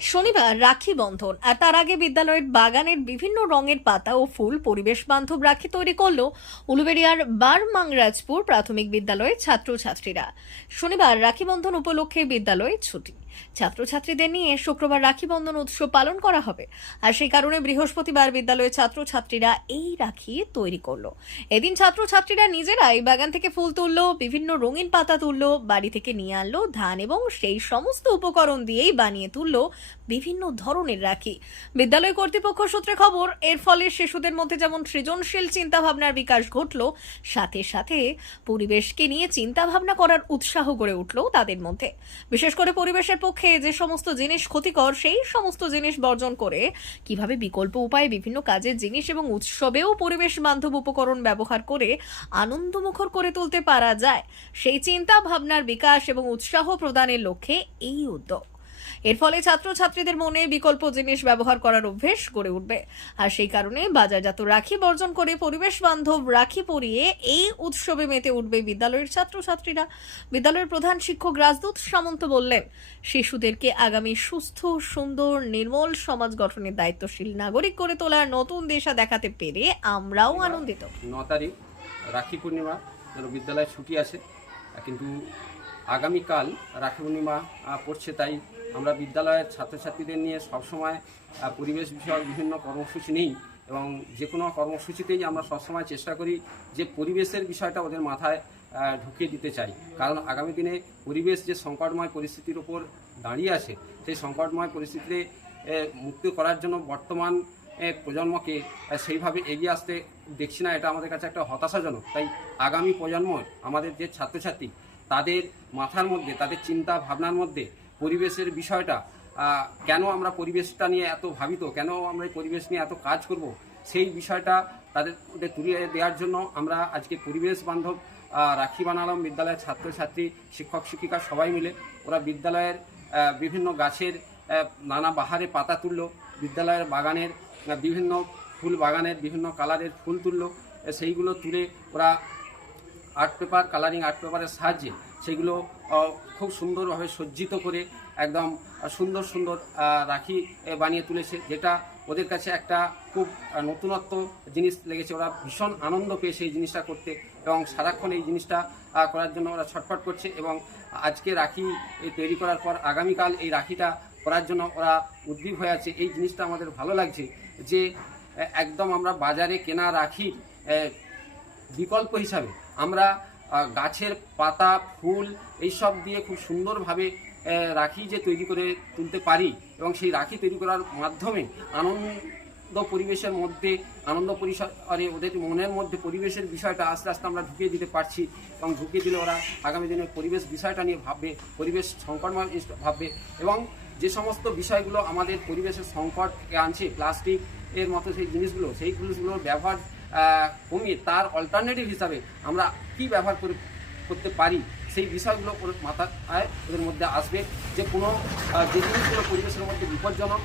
শনিবার রাখি বন্ধন, আর তার আগে বিদ্যালয়ের বাগানের বিভিন্ন রঙের পাতা ও ফুল পরিবেশ বান্ধব রাখি তৈরি করল উলুবেড়িয়ার বারমাংরাজপুর প্রাথমিক বিদ্যালয়ের ছাত্রছাত্রীরা। শনিবার রাখি বন্ধন উপলক্ষে বিদ্যালয়ে ছুটি। ছাত্রছাত্রীদের নিয়ে শুক্রবার রাখি বন্ধন উৎসব পালন করা হবে। আর সেই কারণে বৃহস্পতিবার বিদ্যালয়ের ছাত্রছাত্রীরা এই রাখি তৈরি করল। এদিন ছাত্রছাত্রীরা নিজেরাই বাগান থেকে ফুল তুললো, বিভিন্ন রঙিন পাতা তুললো, বাড়ি থেকে নিয়ে আনলো ধান এবং সেই সমস্ত উপকরণ দিয়েই বানিয়ে তুললো বিভিন্ন ধরনের রাখি। বিদ্যালয় কর্তৃপক্ষ সূত্রে খবর, এর ফলে শিশুদের মধ্যে যেমন সৃজনশীল চিন্তা ভাবনার বিকাশ ঘটলো, সাথে সাথে পরিবেশকে নিয়ে চিন্তা ভাবনা করার উৎসাহ গড়ে উঠল তাদের মধ্যে। বিশেষ করে পরিবেশের পক্ষে যে সমস্ত জিনিস ক্ষতিকর, সেই সমস্ত জিনিস বর্জন করে কীভাবে বিকল্প উপায়ে বিভিন্ন কাজের জিনিস এবং উৎসবেও পরিবেশ বান্ধব উপকরণ ব্যবহার করে আনন্দমুখর করে তুলতে পারা যায়। সেই চিন্তা, ভাবনার বিকাশ এবং উৎসাহ প্রদানের লক্ষ্যে এই উদ্যোগ। এর ফলে ছাত্রছাত্রীদের মনে বিকল্প জিনিস ব্যবহার করার অভ্যেস গড়ে উঠবে। আর সেই কারণে বাজারজাত রাখি বর্জন করে পরিবেশ বান্ধব রাখি পরিয়ে এই উৎসবে মেতে উঠবে বিদ্যালয়ের ছাত্রছাত্রীরা। বিদ্যালয়ের প্রধান শিক্ষক রাজদূত সামন্ত বললেন, শিশুদেরকে আগামী সুস্থ, সুন্দর, নির্মল সমাজ গঠনের দায়িত্বশীল নাগরিক করে তোলার নতুন দিশা দেখাতে পেরে আমরাও আনন্দিত। ন তারিখ রাখি পূর্ণিমা বিদ্যালয়ে ছুটি আছে কিন্তু আগামীকাল রাখি পূর্ণিমা পড়ছে, তাই আমরা বিদ্যালয়ের ছাত্রছাত্রীদের নিয়ে সবসময় পরিবেশ বিষয়ক বিভিন্ন কর্মসূচি নিই এবং যে কোনো কর্মসূচিতেই আমরা সবসময় চেষ্টা করি যে পরিবেশের বিষয়টা ওদের মাথায় ঢুকিয়ে দিতে চাই। কারণ আগামী দিনে পরিবেশ যে সংকটময় পরিস্থিতির ওপর দাঁড়িয়ে আছে, সেই সংকটময় পরিস্থিতিতে মুক্ত করার জন্য বর্তমান প্রজন্মকে সেইভাবে এগিয়ে আসতে দেখছি না, এটা আমাদের কাছে একটা হতাশাজনক। তাই আগামী প্রজন্ম, আমাদের যে ছাত্রছাত্রী তাদের মাথার মধ্যে, তাদের চিন্তা ভাবনার মধ্যে পরিবেশের বিষয়টা কেন আমরা পরিবেশটা নিয়ে এত ভাবিত, কেন আমরা পরিবেশ নিয়ে এত কাজ করব, সেই বিষয়টা তাদের তুলিয়ে দেওয়ার জন্য আমরা আজকে পরিবেশ বান্ধব রাখি বানালাম বিদ্যালয়ের ছাত্রছাত্রী, শিক্ষক, শিক্ষিকা সবাই মিলে, ওরা বিদ্যালয়ের বিভিন্ন গাছের নানা বাহারে পাতা তুললো, বিদ্যালয়ের বাগানের বিভিন্ন ফুল বাগানের বিভিন্ন কালারের ফুল তুললো সেইগুলো তুলে ওরা আর্ট পেপার, কালারিং আর্ট পেপারের সাহায্যে সেগুলো খুব সুন্দরভাবে সজ্জিত করে একদম সুন্দর সুন্দর রাখি বানিয়ে তুলেছে, যেটা ওদের কাছে একটা খুব নতুনত্ব জিনিস লেগেছে। ওরা ভীষণ আনন্দ পেয়েছে এই জিনিসটা করতে এবং সারাক্ষণ এই জিনিসটা করার জন্য ওরা ছটফট করছে এবং আজকে রাখি তৈরি করার পর আগামীকাল এই রাখিটা করার জন্য ওরা উদ্দীপ হয়ে আছে। এই জিনিসটা আমাদের ভালো লাগছে যে একদম আমরা বাজারে কেনা রাখি বিকল্প হিসাবে আমরা গাছের পাতা, ফুল এইসব দিয়ে খুব সুন্দরভাবে রাখি যে তৈরি করে তুলতে পারি এবং সেই রাখি তৈরি করার মাধ্যমে আনন্দ পরিবেশের মধ্যে, আনন্দ পরিসরে ওদের মনের মধ্যে পরিবেশের বিষয়টা আস্তে আস্তে আমরা ঢুকিয়ে দিতে পারছি এবং ঢুকিয়ে দিলে ওরা আগামী দিনে পরিবেশ বিষয়টা নিয়ে ভাববে, পরিবেশ সংকটময় ভাববে এবং যে সমস্ত বিষয়গুলো আমাদের পরিবেশের সংকট আনছে, প্লাস্টিক এর মতো সেই জিনিসগুলো, সেই জিনিসগুলোর ব্যবহার কমিয়ে তার অল্টারনেটিভ হিসাবে আমরা কি ব্যবহার করে করতে পারি, সেই বিষয়গুলো মাথায় ওদের মধ্যে আসবে যে কোনো যে জিনিসগুলো পরিবেশের মধ্যে বিপজ্জনক,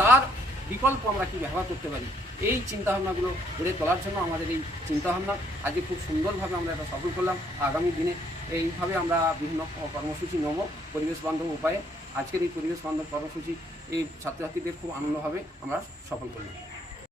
তার বিকল্প আমরা কি ব্যবহার করতে পারি, এই চিন্তাভাবনাগুলো গড়ে তোলার জন্য আমাদের এই চিন্তাভাবনা। আজকে খুব সুন্দরভাবে আমরা এটা সফল করলাম। আগামী দিনে এইভাবে আমরা বিভিন্ন কর্মসূচি নেব পরিবেশ বান্ধব উপায়ে। আজকের এই পরিবেশ বান্ধব কর্মসূচি এই ছাত্রছাত্রীদের খুব আনন্দভাবে আমরা সফল করলাম।